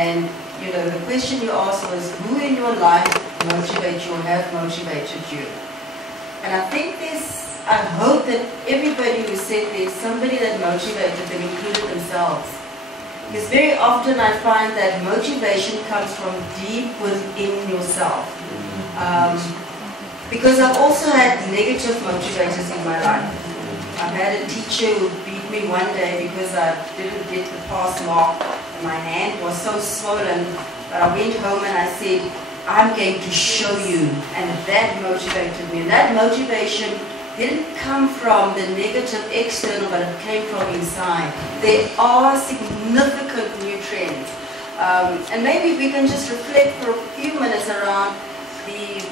And you know, the question you asked was, who in your life motivates you or have motivated you? And I think I hope that everybody who said there's somebody that motivated them included themselves. Because very often I find that motivation comes from deep within yourself. Because I've also had negative motivators in my life. I've had a teacher who beat me one day because I didn't get the pass mark and my hand was so swollen. But I went home and I said, I'm going to show you. And that motivated me. And that motivation didn't come from the negative external, but it came from inside. There are significant new trends. And maybe we can just reflect for a few minutes around the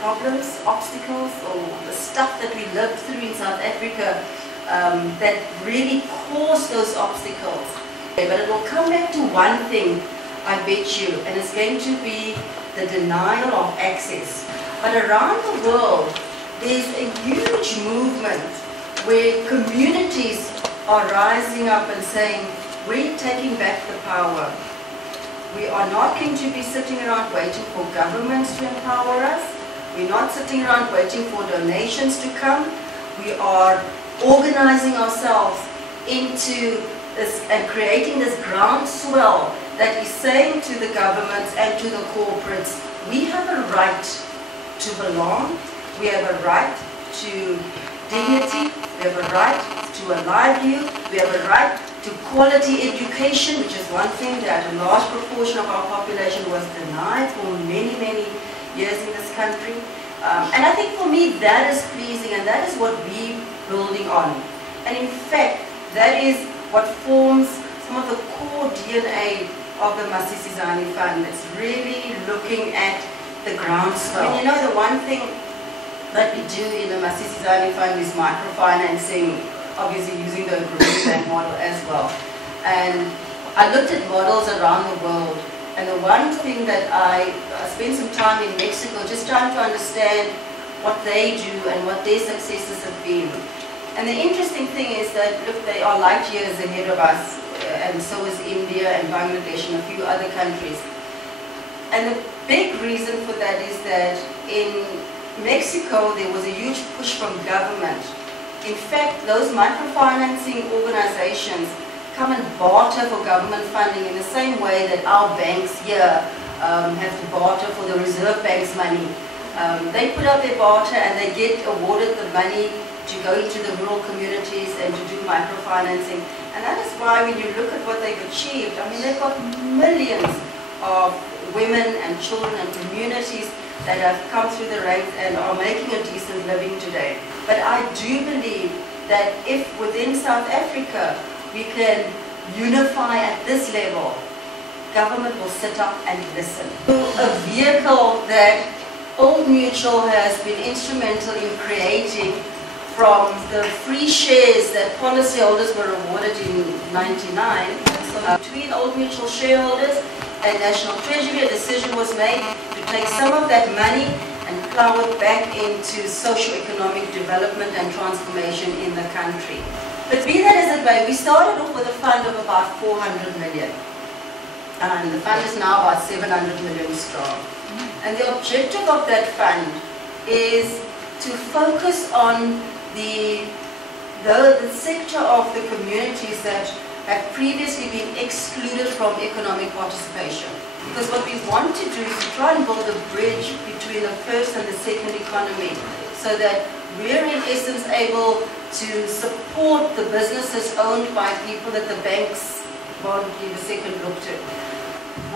problems, obstacles, or the stuff that we lived through in South Africa that really caused those obstacles. But it will come back to one thing, I bet you, and it's going to be the denial of access. But around the world, there's a huge movement where communities are rising up and saying, we're taking back the power. We are not going to be sitting around waiting for governments to empower us. We're not sitting around waiting for donations to come. We are organizing ourselves into this and creating this groundswell that is saying to the governments and to the corporates, we have a right to belong, we have a right to dignity, we have a right to a livelihood, we have a right to quality education, which is one thing that a large proportion of our population was denied for many, many years in this country. And I think for me that is pleasing, and that is what we're building on. And in fact, that is what forms some of the core DNA of the Masisizani Fund. It's really looking at the groundswell. And you know, the one thing that we do in the Masisizani Fund is microfinancing, obviously using the Group Bank model as well. And I looked at models around the world, and the one thing that I spent some time in Mexico just trying to understand what they do and what their successes have been. And the interesting thing is that, look, they are light years ahead of us, and so is India and Bangladesh and a few other countries. And the big reason for that is that in Mexico there was a huge push from government. In fact, those microfinancing organizations come and barter for government funding in the same way that our banks here have to barter for the Reserve Bank's money. They put up their barter and they get awarded the money to go into the rural communities and to do microfinancing. And that is why when you look at what they've achieved, I mean, they've got millions of women and children and communities that have come through the ranks and are making a decent living today. But I do believe that if within South Africa we can unify at this level, government will sit up and listen. A vehicle that Old Mutual has been instrumental in creating, from the free shares that policyholders were awarded in '99. So between Old Mutual shareholders and National Treasury, a decision was made to take some of that money and plow it back into socio-economic development and transformation in the country. But be that as it may, we started off with a fund of about 400 million. And the fund is now about 700 million strong. And the objective of that fund is to focus on the sector of the communities that have previously been excluded from economic participation. Because what we want to do is to try and build a bridge between the first and the second economy, so that we're in essence able to support the businesses owned by people that the banks won't give a second look to.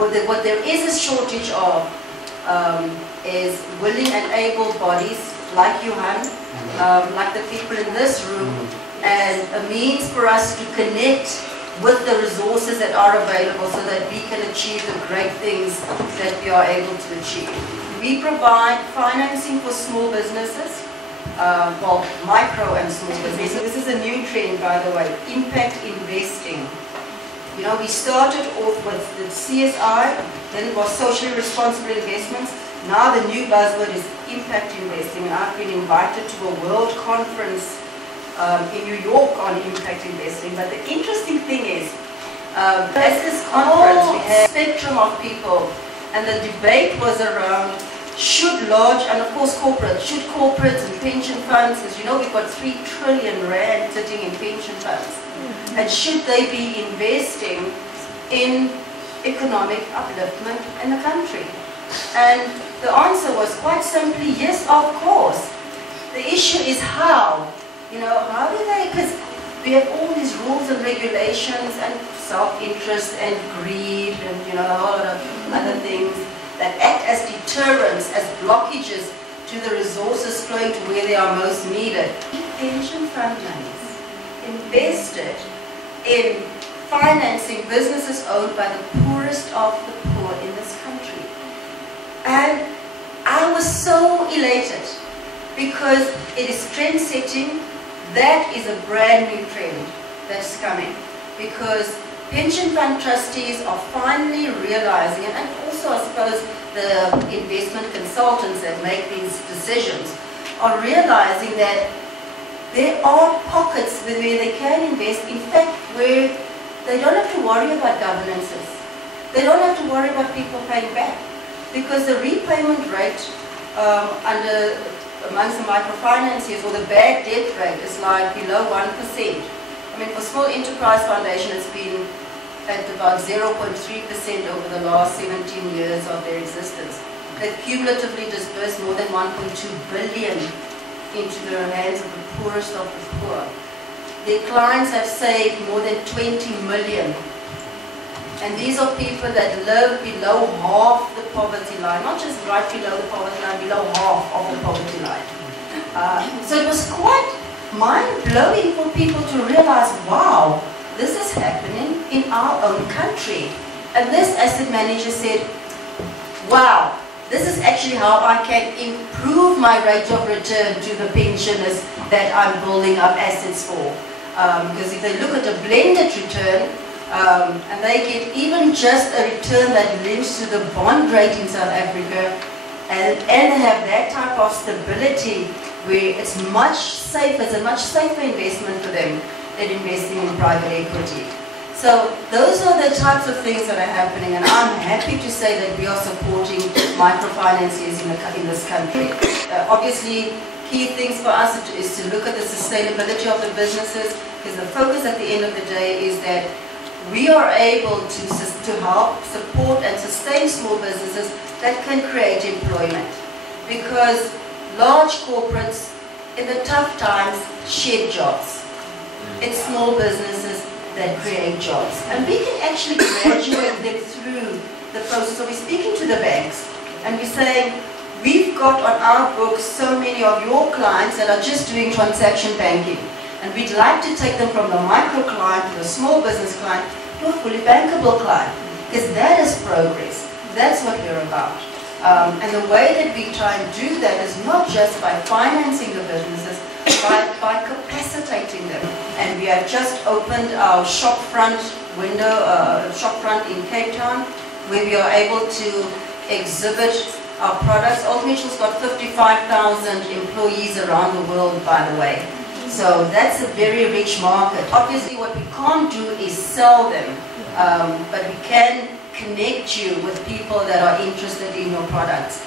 What there is a shortage of is willing and able bodies like Johan, like the people in this room, and a means for us to connect with the resources that are available so that we can achieve the great things that we are able to achieve. We provide financing for small businesses, well, micro and small businesses. This is a new trend, by the way, impact investing. You know, we started off with the CSI, then it was socially responsible investments. Now the new buzzword is impact investing, and I've been invited to a world conference in New York on impact investing. But the interesting thing is, At this conference, we had a spectrum of people, and the debate was around should large, and of course corporates, should corporates and pension funds, because you know we've got 3 trillion rand sitting in pension funds, and should they be investing in economic upliftment in the country? And the answer was quite simply, yes, of course. The issue is how. You know, how do they, because we have all these rules and regulations and self-interest and greed and, you know, a whole lot of other things that act as deterrents, as blockages to the resources flowing to where they are most needed. Pension fund monies invested in financing businesses owned by the poorest of the poor in this country. And I was so elated because it is trend-setting. That is a brand new trend that's coming, because pension fund trustees are finally realizing, and also I suppose the investment consultants that make these decisions are realizing that there are pockets where they can invest, in fact, where they don't have to worry about governances. They don't have to worry about people paying back, because the repayment rate amongst the microfinanciers, or the bad debt rate, is like below 1%. I mean, for Small Enterprise Foundation, it's been at about 0.3% over the last 17 years of their existence. They've cumulatively disbursed more than 1.2 billion into the hands of the poorest of the poor. Their clients have saved more than 20 million. And these are people that live below half the poverty line, not just right below the poverty line, below half of the poverty line. So it was quite mind-blowing for people to realize, wow, this is happening in our own country. And this asset manager said, wow, this is actually how I can improve my rate of return to the pensioners that I'm building up assets for. Because if they look at a blended return, and they get even just a return that links to the bond rate in South Africa, and have that type of stability where it's much safer, it's a much safer investment for them than investing in private equity. So those are the types of things that are happening, and I'm happy to say that we are supporting microfinanciers in this country. Obviously, key things for us is to look at the sustainability of the businesses, because the focus at the end of the day is that we are able to help support and sustain small businesses that can create employment. Because large corporates in the tough times shed jobs. It's small businesses that create jobs. And we can actually graduate them through the process. So we're speaking to the banks and we're saying, we've got on our books so many of your clients that are just doing transaction banking. And we'd like to take them from the micro client to the small business client to a fully bankable client. Because that is progress. That's what we're about. And the way that we try and do that is not just by financing the businesses, but by capacitating them. And we have just opened our shopfront window, shopfront in Cape Town, where we are able to exhibit our products. Old Mutual's got 55,000 employees around the world, by the way. So that's a very rich market. Obviously what we can't do is sell them, but we can connect you with people that are interested in your products.